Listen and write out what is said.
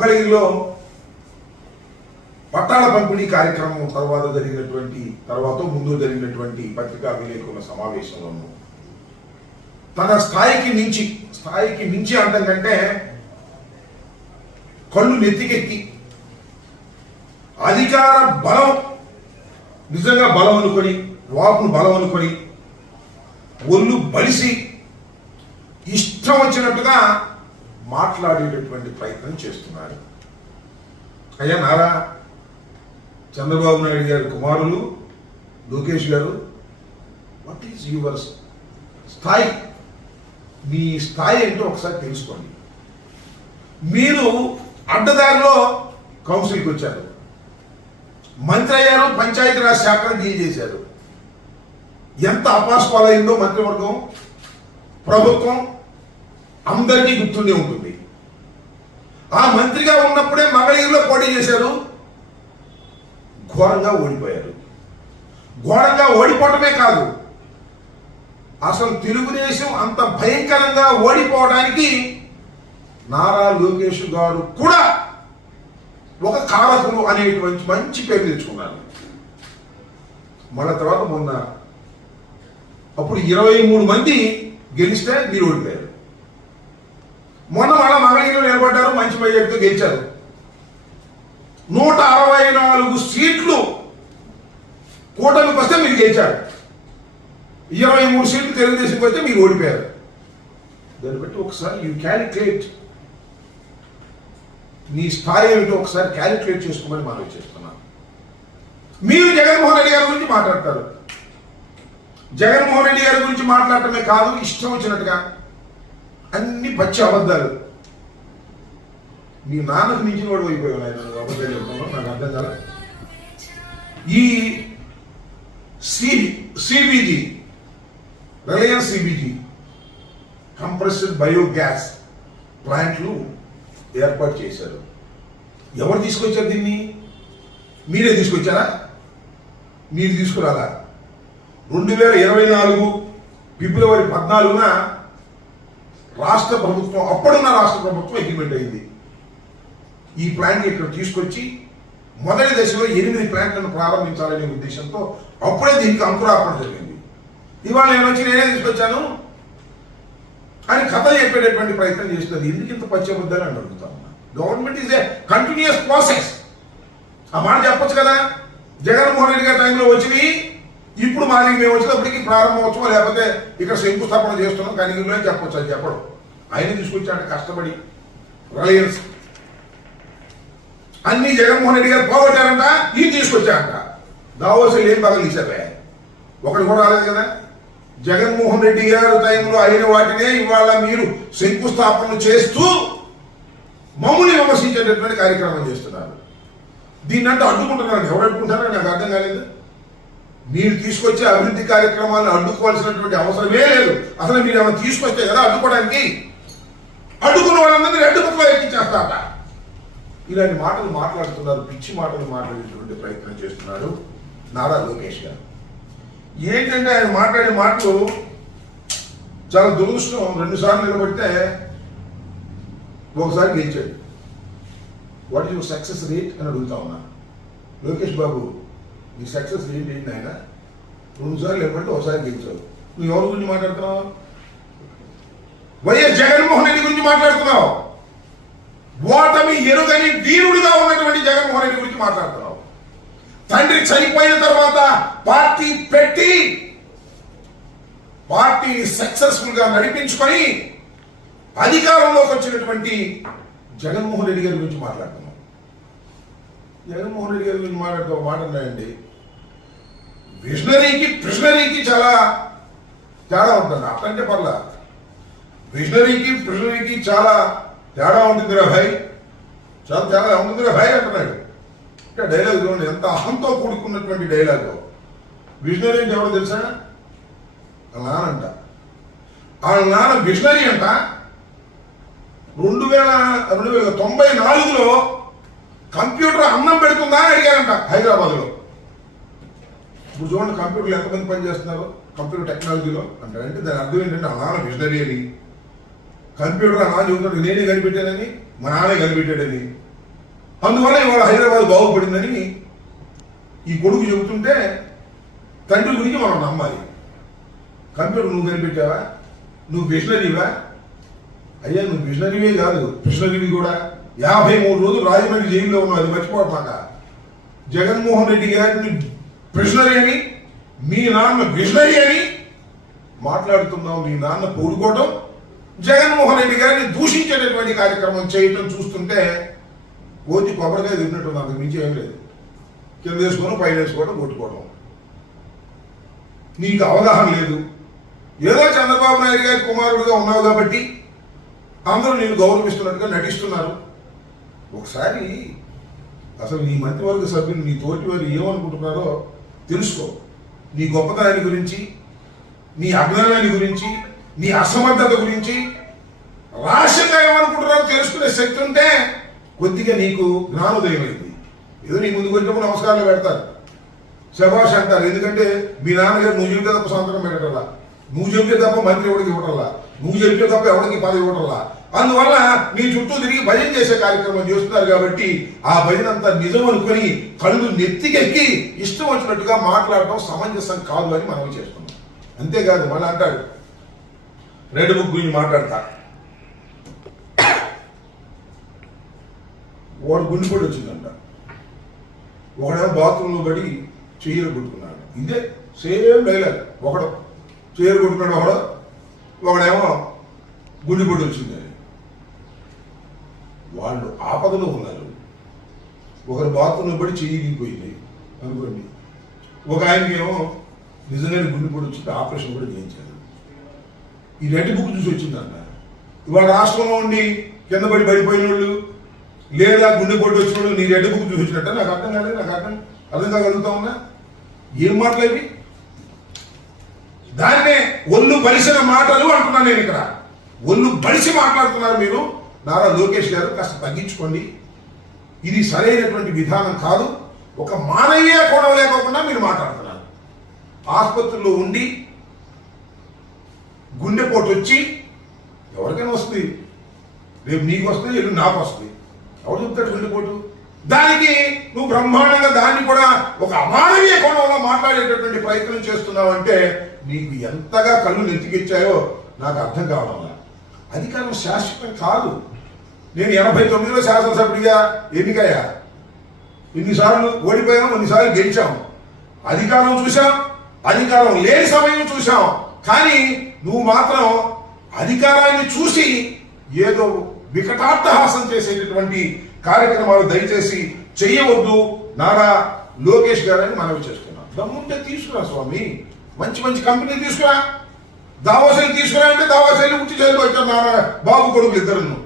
మంగళగిరిలో పట్టాల పంపిణీ కార్యక్రమం తర్వాత ముందు జరిగినటువంటి పత్రికా విలేకరుల సమావేశంలోనూ తన స్థాయికి మించి అంటం కంటే కళ్ళు నెత్తికెత్తి అధికార బలం నిజంగా బలం అనుకొని వాపును బలం అనుకొని ఒళ్ళు బలిసి ఇష్టం వచ్చినట్టుగా మాట్లాడేటటువంటి ప్రయత్నం చేస్తున్నారు. అయ్యా నారా చంద్రబాబు నాయుడు గారి కుమారులు లోకేష్ గారు, వాట్ ఈజ్ యువర్ స్థాయి? మీ స్థాయి ఏంటో ఒకసారి తెలుసుకోండి. మీరు అడ్డదారిలో కౌన్సిల్కి వచ్చారు, మంత్రి అయ్యారు, పంచాయతీరాజ్ శాఖను డీల్ చేశారు. ఎంత అపాస్పాలైందో మంత్రివర్గం ప్రభుత్వం అందరికీ గుర్తుండే ఉంటుంది. ఆ మంత్రిగా ఉన్నప్పుడే మంగళగిరిలో పోటీ చేశారు, ఘోరంగా ఓడిపోయారు. ఘోరంగా ఓడిపోవటమే కాదు, అసలు తెలుగుదేశం అంత భయంకరంగా ఓడిపోవడానికి నారా లోకేష్ గారు కూడా ఒక కారకులు అనేటువంటి మంచి పేరు తెచ్చుకున్నారు. మళ్ళా తర్వాత మొన్న అప్పుడు 23 మంది గెలిస్తే మీరు ఓడిపోయారు. మొన్న మళ్ళా మంగళగిరిలో నిలబడ్డారు, మంచి మెజార్టీతో గెలిచారు. 164 సీట్లు కూటమికి వస్తే మీరు గెలిచారు. 23 సీట్లు తెలుగుదేశంకి వస్తే మీరు ఓడిపోయారు. దాన్ని బట్టి ఒకసారి యూ క్యాలిక్యులేట్, నీ స్థాయి ఏమిటో ఒకసారి క్యాలిక్యులేట్ చేసుకోమని మనం చేస్తున్నాం. మీరు జగన్మోహన్ రెడ్డి గారి గురించి మాట్లాడతారు. జగన్మోహన్ రెడ్డి గారి గురించి మాట్లాడటమే కాదు, ఇష్టం వచ్చినట్టుగా అన్ని పచ్చి అబద్ధాలు. మీ నాన్నకు మించిన వాడు అయిపోయావు ఆయన అబద్ధాలు చెప్పడంలో, నాకు అర్థం కాదు. ఈ CBG Reliance CBG compressed biogas ప్లాంట్లు ఏర్పాటు చేశారు. ఎవరు తీసుకొచ్చారు దీన్ని? మీరే తీసుకొచ్చారా? మీరు తీసుకురాలా? 2024 ఫిబ్రవరి 14న రాష్ట్ర ప్రభుత్వం, అప్పుడున్న రాష్ట్ర ప్రభుత్వం అగ్రిమెంట్ అయింది. ఈ ప్లాంట్ ఇక్కడ తీసుకొచ్చి మొదటి దశలో 8 ప్లాంట్లను ప్రారంభించాలనే ఉద్దేశంతో అప్పుడే దీనికి అంకురార్పణ జరిగింది. ఇవాళ నేను వచ్చి నేనే తీసుకొచ్చాను అని కథ చెప్పేటటువంటి ప్రయత్నం చేస్తున్నది. ఎందుకు ఇంత పచ్చబద్దాలని అని అడుగుతా ఉన్నా. Government is a continuous process. ఆ మాట చెప్పొచ్చు కదా. జగన్మోహన్ రెడ్డి గారి టైంలో వచ్చినాయి, ఇప్పుడు మాది మేము వచ్చినప్పటికీ ప్రారంభోత్సవం లేకపోతే ఇక్కడ శంకుస్థాపన చేస్తున్నాం కనిగిరిలో చెప్పొచ్చు. అది చెప్పడం ఆయన తీసుకొచ్చాడు కష్టపడి. రిలయన్స్ అన్ని జగన్మోహన్ రెడ్డి గారు పోగొట్టారంట, ఈయన తీసుకొచ్చారంట. దావోసులు ఏం పగలు తీసారే, ఒకటి కూడా రాలేదు కదా. జగన్మోహన్ రెడ్డి గారి టైంలో అయిన వాటినే ఇవాళ మీరు శంకుస్థాపన చేస్తూ మమ్మల్ని విమర్శించేటటువంటి కార్యక్రమం చేస్తున్నారు. దీన్నంతా అడ్డుకుంటున్నారు. ఎవరు అడ్డుకుంటారో నాకు అర్థం కాలేదు. మీరు తీసుకొచ్చే అభివృద్ధి కార్యక్రమాలను అడ్డుకోవాల్సినటువంటి అవసరమే లేదు. అసలు మీరు ఏమైనా తీసుకొస్తే కదా అడ్డుకోవడానికి. అడ్డుకున్న వాళ్ళందరినీ రెడ్డు ముక్కలో ఎక్కించేస్తారట. ఇలాంటి మాటలు మాట్లాడుతున్నారు, పిచ్చి మాటలు మాట్లాడేటువంటి ప్రయత్నం చేస్తున్నాడు నారా లోకేష్ గారు. ఏంటంటే ఆయన మాట్లాడే మాటలు చాలా దురదృష్టం. 2 సార్లు నిలబడితే ఒకసారి గెలిచాడు. What is your success rate అని అడుగుతా ఉన్నా. లోకేష్ బాబు, నీ సక్సెస్ రేట్ ఏంటి ఆయన? 2 సార్లు నిలబడితే ఒకసారి గెలిచావు. నువ్వు ఎవరి గురించి మాట్లాడుతున్నావు? వైఎస్ జగన్మోహన్ రెడ్డి గురించి మాట్లాడుతున్నావు. ఓటమి ఎరుగని వీరుడిగా ఉన్నటువంటి జగన్మోహన్ రెడ్డి గురించి మాట్లాడుతున్నావు. తండ్రి చనిపోయిన తర్వాత పార్టీ పెట్టి పార్టీని సక్సెస్ఫుల్ గా నడిపించుకొని అధికారంలోకి వచ్చినటువంటి జగన్మోహన్ రెడ్డి గారి గురించి మాట్లాడుతున్నాం. జగన్మోహన్ రెడ్డి గారి గురించి మాట్లాడుతూ ఒక మాట ఉన్నాయండి, విజనరీకి ప్రిజనరీకి చాలా తేడా ఉంటుంది. అట్లంటే పర్లా, విజనరీకి ప్రిజనరీకి చాలా తేడా ఉంటుందిరా భాయ్, చాలా తేడా ఉంటుందిరా భాయ్ అంటున్నాడు. అంటే డైలాగ్ చూడండి, ఎంత అహంతో కూడుకున్నటువంటి డైలాగ్. విజనరీ అంటే ఎవరో తెలుసా? వాళ్ళ నానంట. వాళ్ళ నాన్న విజనరీ అంట. 1994లో కంప్యూటర్ అన్నం పెడుతుందా అని అడిగారంట హైదరాబాద్లో. ఇప్పుడు చూడండి కంప్యూటర్లు ఎంతమంది పనిచేస్తున్నారు కంప్యూటర్ టెక్నాలజీలో అంటే దాని అర్థం ఏంటంటే ఆ నాన్న విజనరీ అని. కంప్యూటర్ ఆ నాన్న చెబుతాడు నేనే కనిపెట్టానని, మా నాన్నే కనిపెట్టాడని. అందువల్ల ఇవాళ హైదరాబాద్ బాగుపడిందని ఈ కొడుకు చెబుతుంటే తండ్రి గురించి మనం నమ్మాలి. కంప్యూటర్ నువ్వు కనిపెట్టావా? నువ్వు విజనరీవా? అయ్యా నువ్వు విజనరీవే కాదు, విజనరీవి కూడా. 53 రోజులు రాజమండ్రి జైల్లో ఉన్నావు, అది మర్చిపోతాక. జగన్మోహన్ రెడ్డి గారిని విజనరీ అని, మీ నాన్న విజనరీ అని మాట్లాడుతున్నావు. మీ నాన్న పౌరుకోవటం, జగన్మోహన్ రెడ్డి గారిని దూషించేటటువంటి కార్యక్రమం చేయటం చూస్తుంటే కోతి కొబ్బరికాయ తిన్నట్టు నాకు మించి ఏం లేదు. కింద వేసుకోవడం, పైన వేసుకోవడం, కొట్టుకోవడం. నీకు అవగాహన లేదు. ఏదో చంద్రబాబు నాయుడు గారి కుమారుడుగా ఉన్నావు కాబట్టి అందరూ నేను గౌరవిస్తున్నట్టుగా నటిస్తున్నారు. ఒకసారి అసలు నీ మంత్రివర్గ సభ్యులు, నీ తోటి వారు ఏమనుకుంటున్నారో తెలుసుకో. నీ గొప్పతనాన్ని గురించి, నీ అజ్ఞానాన్ని గురించి, నీ అసమర్థత గురించి రాష్ట్రంగా ఏమనుకుంటున్నారో తెలుసుకునే శక్తి ఉంటే కొద్దిగా నీకు జ్ఞానోదయం అయింది. ఏదో నీ ముందుకు వచ్చినప్పుడు నమస్కారాలు పెడతారు, శభాష్ అంటారు. ఎందుకంటే మీ నాన్నగారు నువ్వు చెబితే తప్ప సంతకం పెట్టటల్లా, నువ్వు చెబితే తప్ప మంత్రి ఎవరికి ఇవ్వటల్లా, నువ్వు చెబితే తప్ప ఎవరికి పదవి ఇవ్వటల్లా. అందువల్ల నీ చుట్టూ తిరిగి భజన చేసే కార్యక్రమం చేస్తున్నారు కాబట్టి ఆ భజన అంతా నిజం అనుకుని కళ్ళు నెత్తికెక్కి ఇష్టం వచ్చినట్టుగా మాట్లాడటం సమంజసం కాదు అని మనం చేస్తున్నాం. అంతేకాదు మళ్ళీ అంటాడు రెడ్ బుక్ గురించి మాట్లాడతా. వాడు గుండెపోటు వచ్చిందంట, ఒకడేమో బాత్రూంలో పడి చెయ్యలు కొట్టుకున్నాడు. ఇదే సేమ్ డైలాగ్. ఒకడు చెయ్యలు కొట్టుకున్నాడు, ఒకడేమో గుండెపోటు వచ్చింది. వాళ్ళు ఆపదలో ఉన్నారు. ఒకరు బాత్రూంలో పడి చెయ్యి దిగిపోయింది అనుకోండి, ఒక ఆయనకేమో నిజంగానే గుండెపోటు వచ్చింది, ఆపరేషన్ కూడా చేయించారు. ఈ రెడ్ బుక్ చూసి వచ్చిందంట. ఇవాళ రాష్ట్రంలో ఉండి కింద పడిపోయిన వాళ్ళు లేదా గుండెపోటు వచ్చిన వాళ్ళు నీ రెడ్ బుక్ చూసి వచ్చినట్ట నాకు అర్థం కాలేదు. నాకు అర్థం కాగలుగుతా ఉన్నా. ఏం మాటలేవి? దాన్నే ఒళ్ళు బలిసిన మాటలు అంటున్నాను నేను ఇక్కడ. ఒళ్ళు బలిసి మాట్లాడుతున్నారు మీరు. నారా లోకేష్ గారు కాస్త తగ్గించుకోండి. ఇది సరైనటువంటి విధానం కాదు. ఒక మానవీయ కోణం లేకోకుండా మీరు మాట్లాడుతున్నారు. ఆసుపత్రిలో ఉండి గుండెపోటు వచ్చి ఎవరికైనా వస్తుంది, రేపు నీకు వస్తుంది, ఎల్లు నాకు వస్తుంది. ఎవరు చెప్తాడు గుండెపోటు? దానికి నువ్వు బ్రహ్మాండంగా దాన్ని కూడా ఒక అమానవీయ కోణంలో మాట్లాడేటటువంటి ప్రయత్నం చేస్తున్నావు అంటే నీకు ఎంతగా కళ్ళు నెత్తికిచ్చాయో నాకు అర్థం కావాలన్నా. అధికారం శాశ్వతం కాదు. నేను 89లో శాసనసభ్యుడిగా ఎన్నికయ్యా. ఎన్నిసార్లు ఓడిపోయాం, కొన్నిసార్లు గెలిచాం. అధికారం చూసాం, అధికారం లేని సమయం చూసాం. కానీ నువ్వు మాత్రం అధికారాన్ని చూసి ఏదో వికటాట్టహాసం చేసేటటువంటి కార్యక్రమాలు దయచేసి చెయ్యవద్దు నారా లోకేష్ గారని మనవి చేస్తున్నాం. దమ్ముంటే తీసుకురా స్వామి, మంచి మంచి కంపెనీలు తీసుకురా. దావాసీలు తీసుకురా అంటే దావాసీలు ఉట్టి చదివి వచ్చారు నారా బాబు కొడుకులు ఇద్దరు.